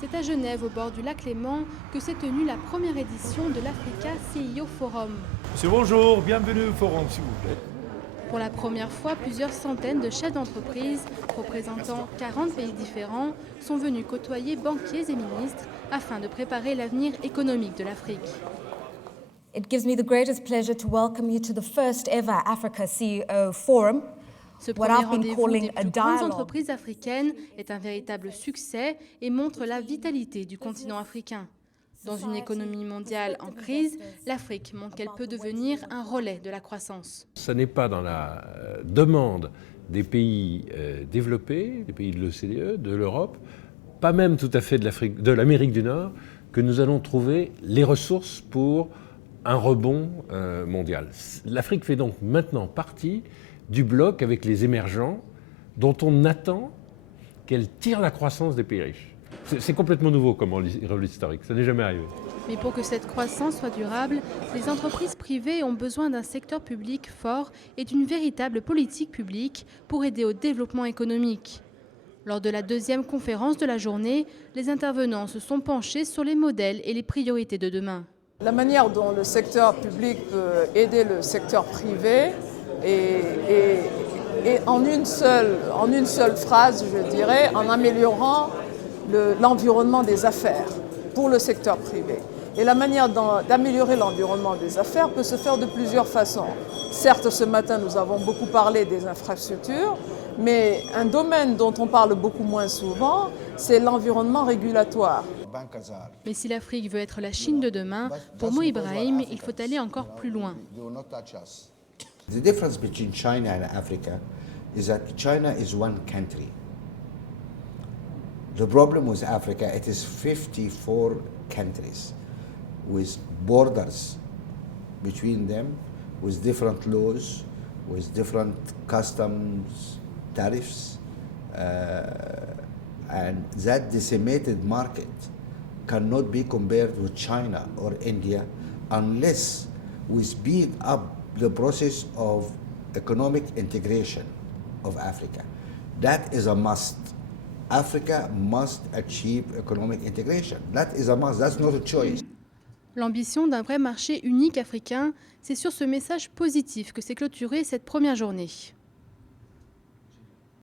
C'est à Genève, au bord du lac Léman, que s'est tenue la première édition de l'Africa CIO Forum. Monsieur, bonjour, bienvenue au forum, s'il vous plaît. Pour la première fois, plusieurs centaines de chefs d'entreprise, représentant 40 pays différents, sont venus côtoyer banquiers et ministres afin de préparer l'avenir économique de l'Afrique. It gives me the greatest pleasure to welcome you to the first ever Africa CEO Forum. Ce premier rendez-vous des plus grandes entreprises africaines est un véritable succès et montre la vitalité du continent africain. Dans une économie mondiale en crise, l'Afrique montre qu'elle peut devenir un relais de la croissance. Ce n'est pas dans la demande des pays développés, des pays de l'OCDE, de l'Europe, pas même tout à fait de l'Amérique du Nord, que nous allons trouver les ressources pour un rebond mondial. L'Afrique fait donc maintenant partie du bloc avec les émergents dont on attend qu'elle tire la croissance des pays riches. C'est complètement nouveau comme rôle historique, ça n'est jamais arrivé. Mais pour que cette croissance soit durable, les entreprises privées ont besoin d'un secteur public fort et d'une véritable politique publique pour aider au développement économique. Lors de la deuxième conférence de la journée, les intervenants se sont penchés sur les modèles et les priorités de demain. La manière dont le secteur public peut aider le secteur privé et en une seule phrase, je dirais, en améliorant l'environnement des affaires pour le secteur privé. Et la manière d'améliorer l'environnement des affaires peut se faire de plusieurs façons. Certes, ce matin, nous avons beaucoup parlé des infrastructures, mais un domaine dont on parle beaucoup moins souvent, c'est l'environnement régulatoire. Mais si l'Afrique veut être la Chine de demain, pour Mo Ibrahim, il faut aller encore plus loin. The difference between China and Africa is that China is one country. The problem with Africa, it is 54 countries with borders between them, with different laws, with different customs, tariffs, and that decimated market cannot be compared with China or India unless we speed up the process of economic integration of Africa. That is a must. Africa must achieve economic integration. That is a must, that's not a choice. L'ambition d'un vrai marché unique africain, c'est sur ce message positif que s'est clôturée cette première journée.